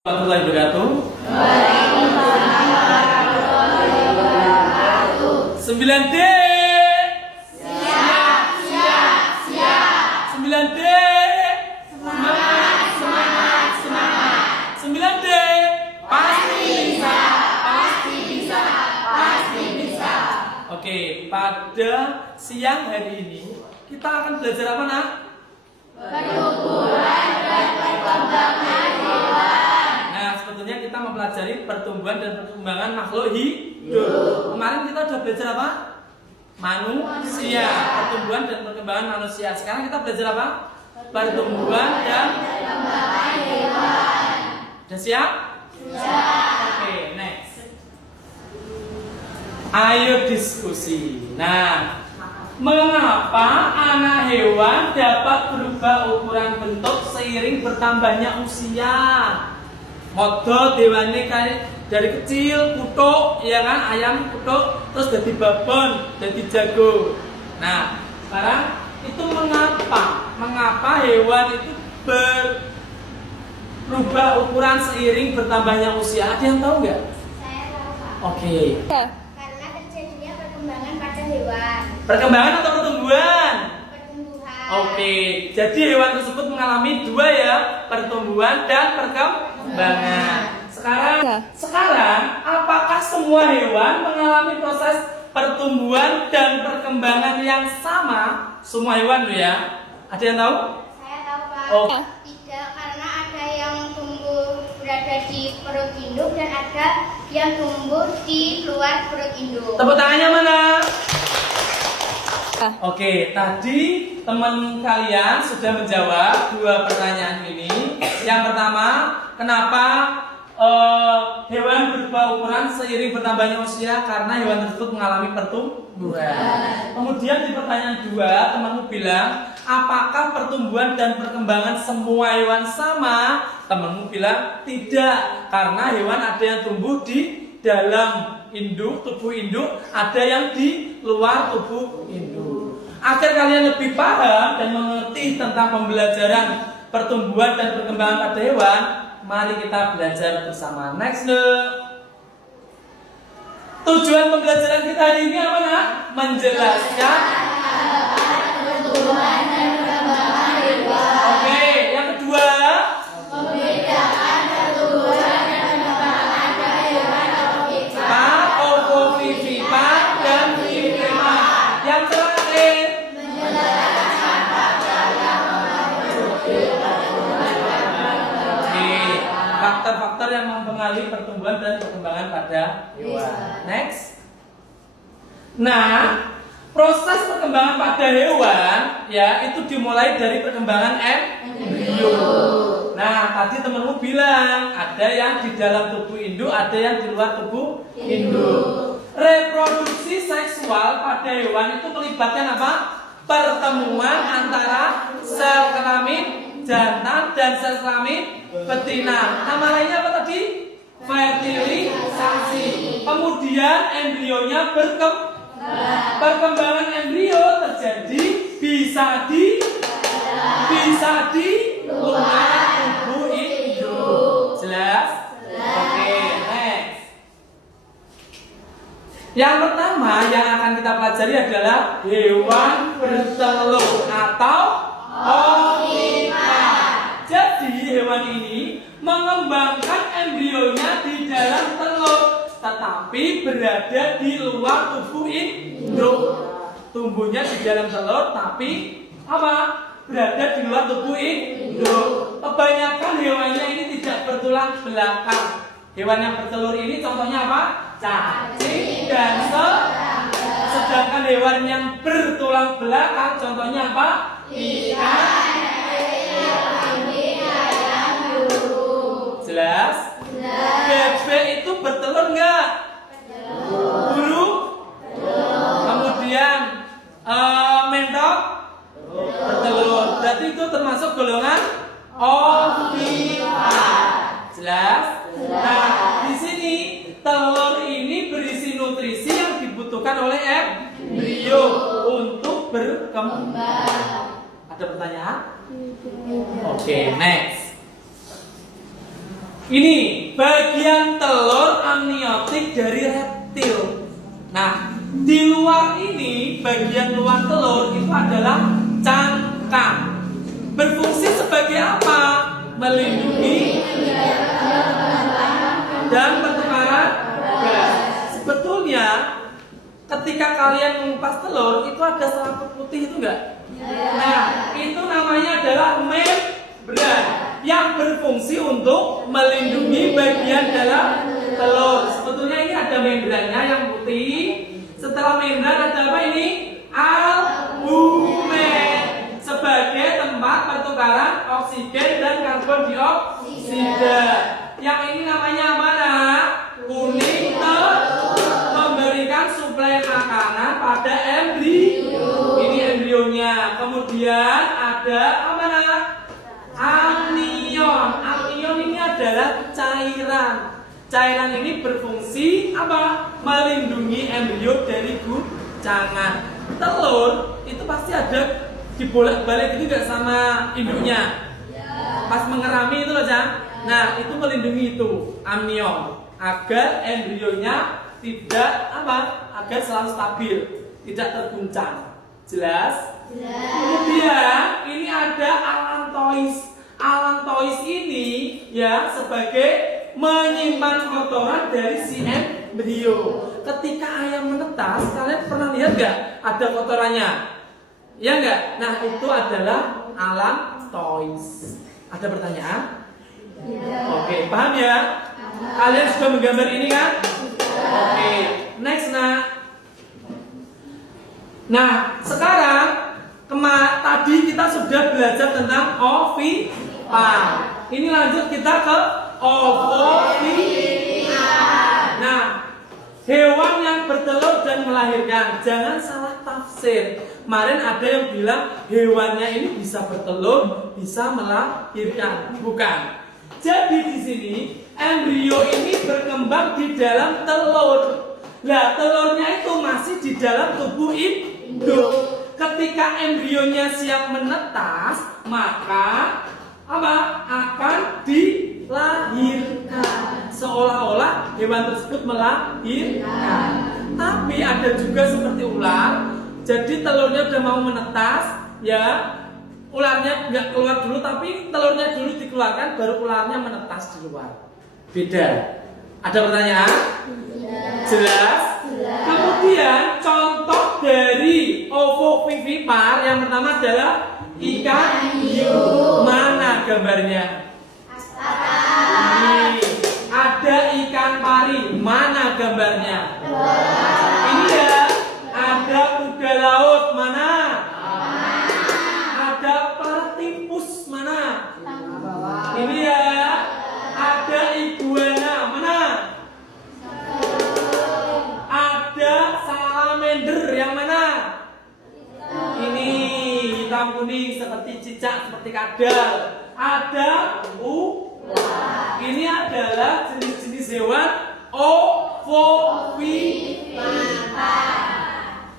Warahmatullahi wabarakatuh. Waalaikumsalam warahmatullahi wabarakatuh. 9D. Siap, siap, siap. 9D. Semangat, semangat, semangat. 9D. Pasti bisa, pasti bisa, pasti bisa. Oke, pada siang hari ini kita akan belajar apa, Nak? Pertumbuhan dan perkembangan hewan. Nah, sebetulnya kita mempelajari pertumbuhan dan perkembangan makhluk hidup. Kemarin kita sudah belajar apa? Manusia, pertumbuhan dan perkembangan manusia. Sekarang kita belajar apa? Pertumbuhan dan Perkembangan hewan. Sudah siap? Siap. Oke, next. Ayo diskusi. Nah, mengapa anak hewan dapat berubah ukuran bentuk seiring bertambahnya usia? Modot hewannya kayak dari kecil kutuk, ya kan, ayam kutuk, terus jadi babon, jadi jago. Nah, sekarang itu mengapa hewan itu berubah ukuran seiring bertambahnya usia? Ada yang tahu nggak? Saya tahu, Pak. Oke. Karena terjadinya perkembangan pada hewan. Perkembangan atau pertumbuhan? Pertumbuhan. Oke, jadi hewan tersebut mengalami dua ya, pertumbuhan dan perkembangan. Sekarang, apakah semua hewan mengalami proses pertumbuhan dan perkembangan yang sama? Semua hewan loh ya. Ada yang tahu? Saya tahu, Pak. Oh. Tidak, karena ada yang tumbuh berada di perut induk dan ada yang tumbuh di luar perut induk. Tepuk tangannya mana? Oke, tadi teman kalian sudah menjawab dua pertanyaan ini. Yang pertama, kenapa hewan berubah ukuran seiring bertambahnya usia? Karena hewan tersebut mengalami pertumbuhan. Kemudian di pertanyaan dua, temanmu bilang, apakah pertumbuhan dan perkembangan semua hewan sama? Temanmu bilang tidak, karena hewan ada yang tumbuh di dalam induk, tubuh induk, ada yang di luar tubuh induk. Agar kalian lebih paham dan mengerti tentang pembelajaran pertumbuhan dan perkembangan pada hewan, mari kita belajar bersama. Next, tujuan pembelajaran kita hari ini apa, Nak? Menjelaskan Pertumbuhan dan perkembangan hewan. Oke, yang kedua, Membedakan pertumbuhan dan perkembangan pada hewan ovovivipa. ovovivipa dan vivipara. Yang terakhir, Menjelaskan faktor yang oke, faktor-faktor yang mempengaruhi pertumbuhan dan perkembangan pada hewan. Next. Nah, proses perkembangan pada hewan ya itu dimulai dari perkembangan embrio. Nah, tadi temanmu bilang ada yang di dalam tubuh induk, ada yang di luar tubuh induk. Reproduksi seksual pada hewan itu melibatkan apa? Pertemuan antara sel kelamin jantan dan sel kelamin betina. Nama lainnya apa tadi? Fertilisasi. Kemudian embrionya perkembangan embrio terjadi bisa di luar tubuh induk. Jelas? Oke, next. Yang pertama yang akan kita pelajari adalah hewan bertelur atau ovipar. Jadi hewan ini mengembangkan embrionya di dalam telur, tetapi berada di luar tubuh induk. Tumbuhnya di dalam telur, tapi apa? Berada di luar tubuh induk. Kebanyakan hewannya ini tidak bertulang belakang. Hewan yang bertelur ini contohnya apa? Cacing dan sedangkan hewan yang bertulang belakang contohnya apa? Ikan. Jelas? Bebek itu bertelur enggak? Burung? Kemudian mentok? Bertelur. Berarti itu termasuk golongan ovipar. Jelas? Nah, di sini telur ini berisi nutrisi yang dibutuhkan oleh embrio untuk berkembang. Ada pertanyaan? Oke, next. Ini bagian telur amniotik dari reptil. Nah, di luar ini, bagian luar telur itu adalah cangkang. Berfungsi sebagai apa? Melindungi dan pertukaran gas. Sebetulnya ketika kalian mengupas telur itu ada selaput putih itu enggak? Nah, itu namanya adalah membran yang berfungsi untuk melindungi bagian dalam telur. Sebetulnya ini ada membrannya yang putih. Setelah membran ada apa ini? Albumen sebagai tempat pertukaran oksigen dan karbon dioksida. Yang ini namanya apa nak? Kuning telur, memberikan suplai makanan pada embrio. Ini embrionya. Kemudian ada apa nak? Amnion. Amnion ini adalah cairan. Cairan ini berfungsi apa? Melindungi embrio dari guncangan. Telur itu pasti ada dibolak-balik itu nggak sama induknya. Pas mengerami itu loh, Cang. Nah, itu melindungi itu amnion agar embrionya tidak apa? Agar selalu stabil, tidak terguncang. Jelas? Kemudian ini ada allantois. Allantois ini ya sebagai menyimpan kotoran dari si embrio. Ketika ayam menetas, kalian pernah lihat nggak ada kotorannya? Ya nggak? Nah, itu adalah allantois. Ada pertanyaan? Oke, paham ya? Kalian sudah menggambar ini kan? Oke, next nak. Nah, sekarang tadi kita sudah belajar tentang ovipar. Ini lanjut kita ke ovovivipar. Nah, hewan yang bertelur dan melahirkan. Jangan salah tafsir. Kemarin ada yang bilang hewannya ini bisa bertelur, bisa melahirkan. Bukan. Jadi di sini embrio ini berkembang di dalam telur. Nah, telurnya itu masih di dalam tubuh induk. Ketika embrionya siap menetas, maka apa? Akan dilahirkan. Seolah-olah hewan tersebut melahirkan. Tapi ada juga seperti ular. Jadi telurnya udah mau menetas, ya. Ularnya nggak keluar dulu, tapi telurnya dulu dikeluarkan, baru ularnya menetas di luar. Beda. Ada pertanyaan? Jelas? Kemudian contoh dari ovovivipar yang pertama adalah ikan hiu. Mana gambarnya? Ini. Ada ikan pari. Mana gambarnya? Ini ya. Ada kuda laut. Mana? Ada platypus. Mana? Ini ya. Ada iguana. Mana? Ada salamander. Yang mana? Ini hitam kuning seperti cicak, seperti kadal. Ada ini adalah jenis-jenis hewan ovovivipar.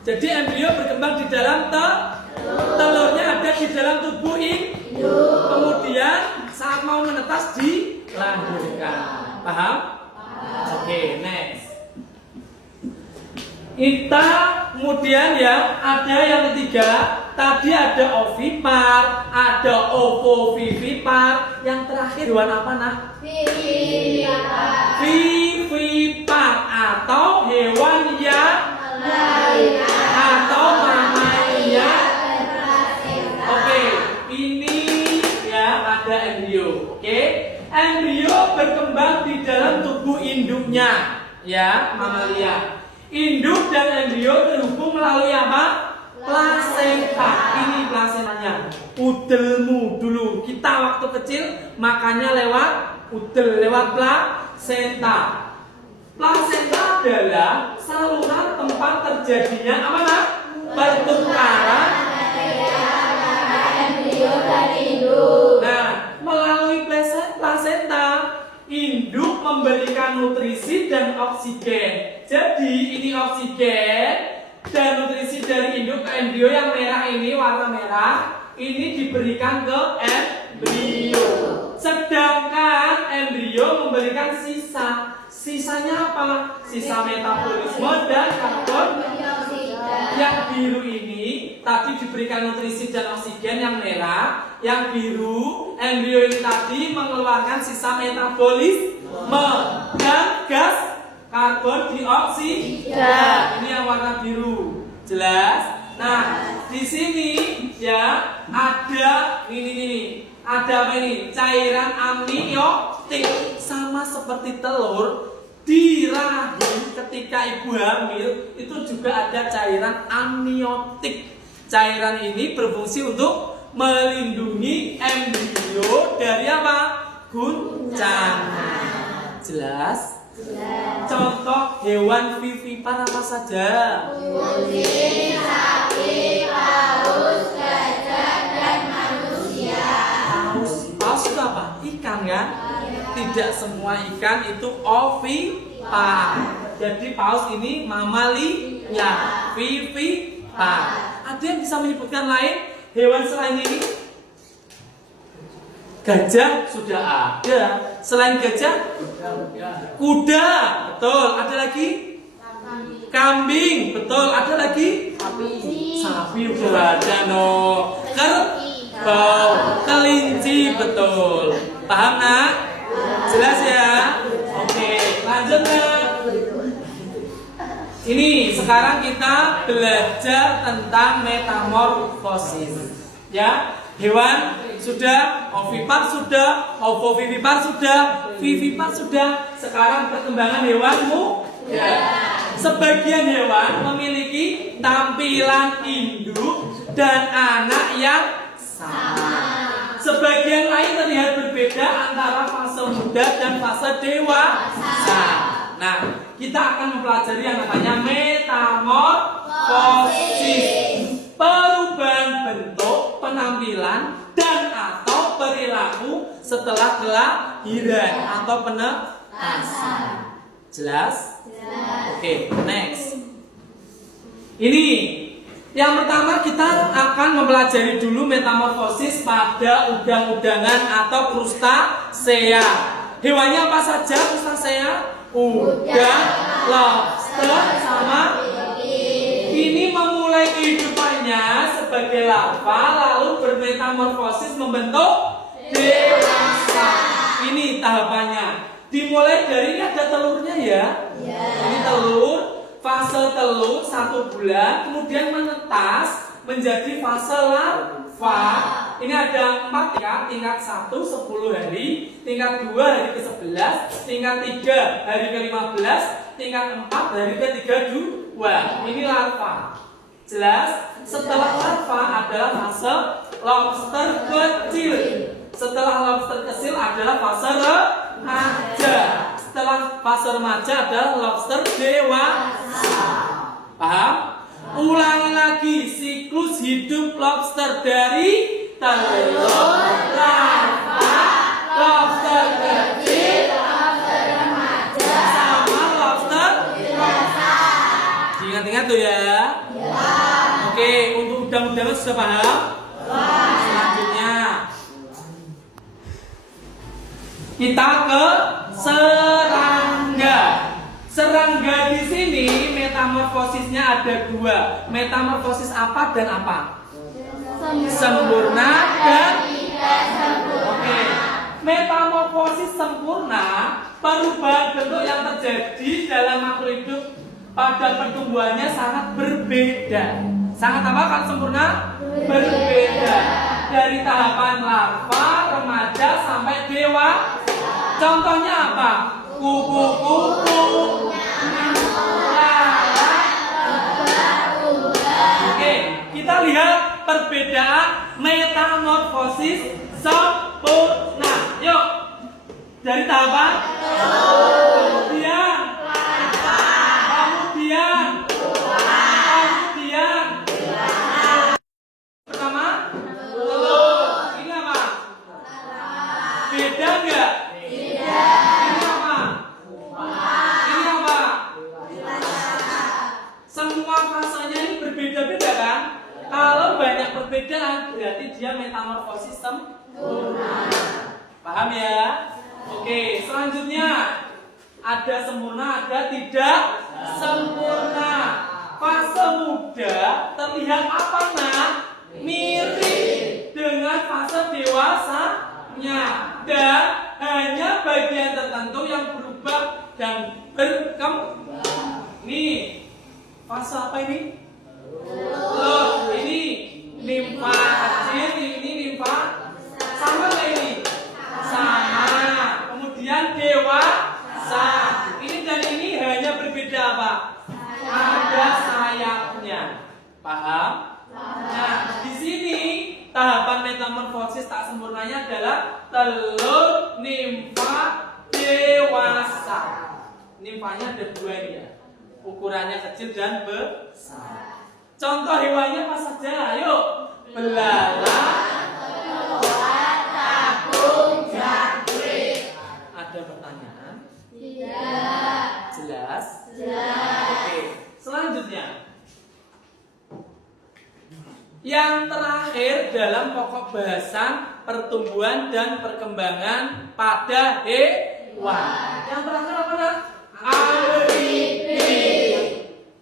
Jadi embrio berkembang di dalam telurnya ada di dalam tubuh induk. Kemudian saat mau menetas dilahirkan. Paham? Oke, next. Kita kemudian ya ada yang ketiga. Tadi ada ovipar, ada ovovivipar. Yang terakhir hewan apa nah? Vivipar atau hewan yang atau mamalia. Oke, ini ya ada embrio. Oke, embrio berkembang di dalam tubuh induknya, ya mamalia. Induk dan embrio terhubung melalui apa? Plasenta. Ini plasentanya. Udelmu dulu. Kita waktu kecil makannya lewat udel, lewat plasenta. Plasenta adalah saluran tempat terjadinya apa nak? Pertukaran embrio dan induk. Nah, melalui plasenta induk memberikan nutrisi dan oksigen. Jadi ini oksigen dan nutrisi dari induk ke embrio yang merah ini, warna merah ini diberikan ke embrio. Sedangkan embrio memberikan sisa. Sisanya apa? Sisa metabolisme dan karbon. Yang biru ini tadi diberikan nutrisi dan oksigen, yang merah, yang biru embrio ini tadi mengeluarkan sisa metabolisme dan gas karbon dioksida. Ini yang warna biru. Jelas? Nah, di sini ya ada ini. Ada apa ini? Cairan amniotik. Sama seperti telur di rahim ketika ibu hamil itu juga ada cairan amniotik. Cairan ini berfungsi untuk melindungi embrio dari apa? Guncangan. Jelas? Contoh hewan vivipar apa saja? Kucing, sapi, paus, gajah, dan manusia. Paus itu apa? Ikan kan? Tidak semua ikan itu ovipar. Jadi paus ini mamalia, vivipar. Ada yang bisa menyebutkan lain hewan selain ini? Gajah sudah ada. Selain gajah? Kuda, betul. Ada lagi? Kambing, betul. Ada lagi? Sapi udah ada no. Kerbau, kelinci, betul. Paham nak? Jelas ya? Oke, lanjut nak. Ini sekarang kita belajar tentang metamorfosis. Ya, hewan sudah, ovipar sudah, ovovivipar sudah, vivipar sudah. Sekarang perkembangan hewanmu. Ya. Sebagian hewan memiliki tampilan induk dan anak yang sama. Sebagian lain terlihat berbeda antara fase muda dan fase dewasa. Nah, kita akan mempelajari yang namanya metamorfosis. Perubahan bentuk, penampilan, dan atau perilaku setelah kelahiran atau penetasan. Jelas? Oke, next. Ini yang pertama kita akan mempelajari dulu metamorfosis pada udang-udangan atau krustasea. Hewannya apa saja krustasea? Udang, lobster, sama ini memulai kehidupannya sebagai larva lalu bermetamorfosis membentuk dewasa. Ini tahapannya. Dimulai dari ini ada telurnya ya. Ini telur, fase telur 1 bulan, kemudian menetas menjadi fase larva. Ini ada 4 tingkat, tingkat 1 10 hari, tingkat 2 hari ke-11, tingkat 3 hari ke-15, tingkat 4 hari ke-32. Ini larva. Jelas? Setelah larva adalah fase lobster kecil. Setelah lobster kecil adalah fase remaja. Setelah fase remaja adalah lobster dewasa. Paham? Ulangi lagi siklus hidup lobster dari telur, larva, lobster kecil, lobster remaja, sama lobster dewasa. Diingat-ingat tuh ya. Oke, untuk udang-udangan sudah paham? Selanjutnya kita ke serangga. Serangga di sini metamorfosisnya ada 2. Metamorfosis apa dan apa? Sempurna dan oke. Metamorfosis sempurna, perubahan bentuk yang terjadi dalam makhluk hidup pada pertumbuhannya sangat berbeda. Sangat apa kalau sempurna? Berbeda. Dari tahapan larva, remaja sampai dewasa. Contohnya apa? Kupu-kupu, lalat. Oke, kita lihat perbedaan metamorfosis sempurna. Yuk, dari tahapan kemudian pertama telur. Ini apa? Beda enggak? Ini apa? Ini apa? Semua fasenya ini berbeda-beda kan? Kalau banyak perbedaan berarti dia metamorfosis sempurna. Paham ya? Oke, Ada sempurna, ada tidak sempurna. Fase muda terlihat apa nak? Mirip dengan fase dewasanya, dan hanya bagian tertentu yang berubah dan berkembang. Nih, fase apa ini? Loh, ini limfa kecil, ini limfa sama nggak ini? Sama. Kemudian dewasa. Ini dan ini hanya berbeda apa? Ada sayapnya. Paham? Nah, di sini tahapan metamorfosis tak sempurnanya adalah telur nimfa dewasa. Nimfanya ada dua ini ya. Ukurannya kecil dan besar. Contoh hewannya apa saja? Ayo. Belalang, tabung, jangkrik. ada pertanyaan? Tidak. Jelas? Jelas. Oke, selanjutnya. Yang terakhir dalam pokok bahasan pertumbuhan dan perkembangan pada hewan. Yang terakhir apa nak? Amfibi.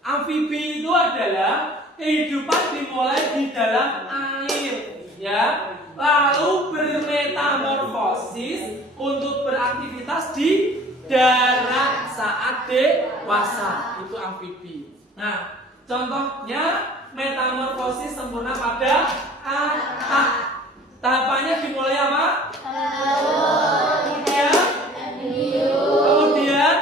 Amfibi itu adalah kehidupan dimulai di dalam air, ya. Lalu bermetamorfosis untuk beraktivitas di darat saat dewasa. Itu amfibi. Nah, contohnya metamorfosis sempurna pada katak. Tahapannya dimulai apa? Kemudian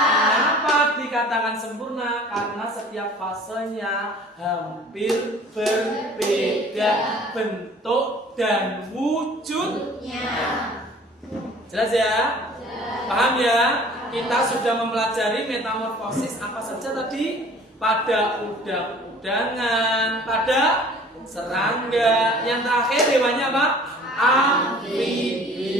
kenapa dikatakan sempurna? Karena setiap fasenya hampir berbeda bentuk dan wujudnya. Jelas ya? Paham ya? Kita sudah mempelajari metamorfosis apa saja tadi? Pada udang-udangan, pada serangga. Yang terakhir hewannya apa? Amfibi.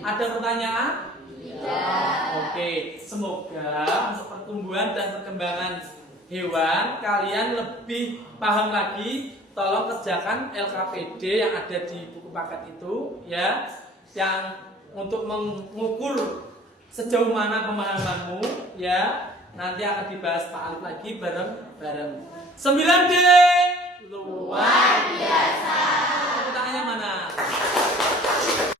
Ada pertanyaan? Tidak. Oke, semoga untuk pertumbuhan dan perkembangan hewan kalian lebih paham lagi. Tolong kerjakan LKPD yang ada di buku paket itu ya, yang untuk mengukur sejauh mana pemahamanmu ya. Nanti akan dibahas Pak Alif lagi bareng-bareng. 9D luar biasa.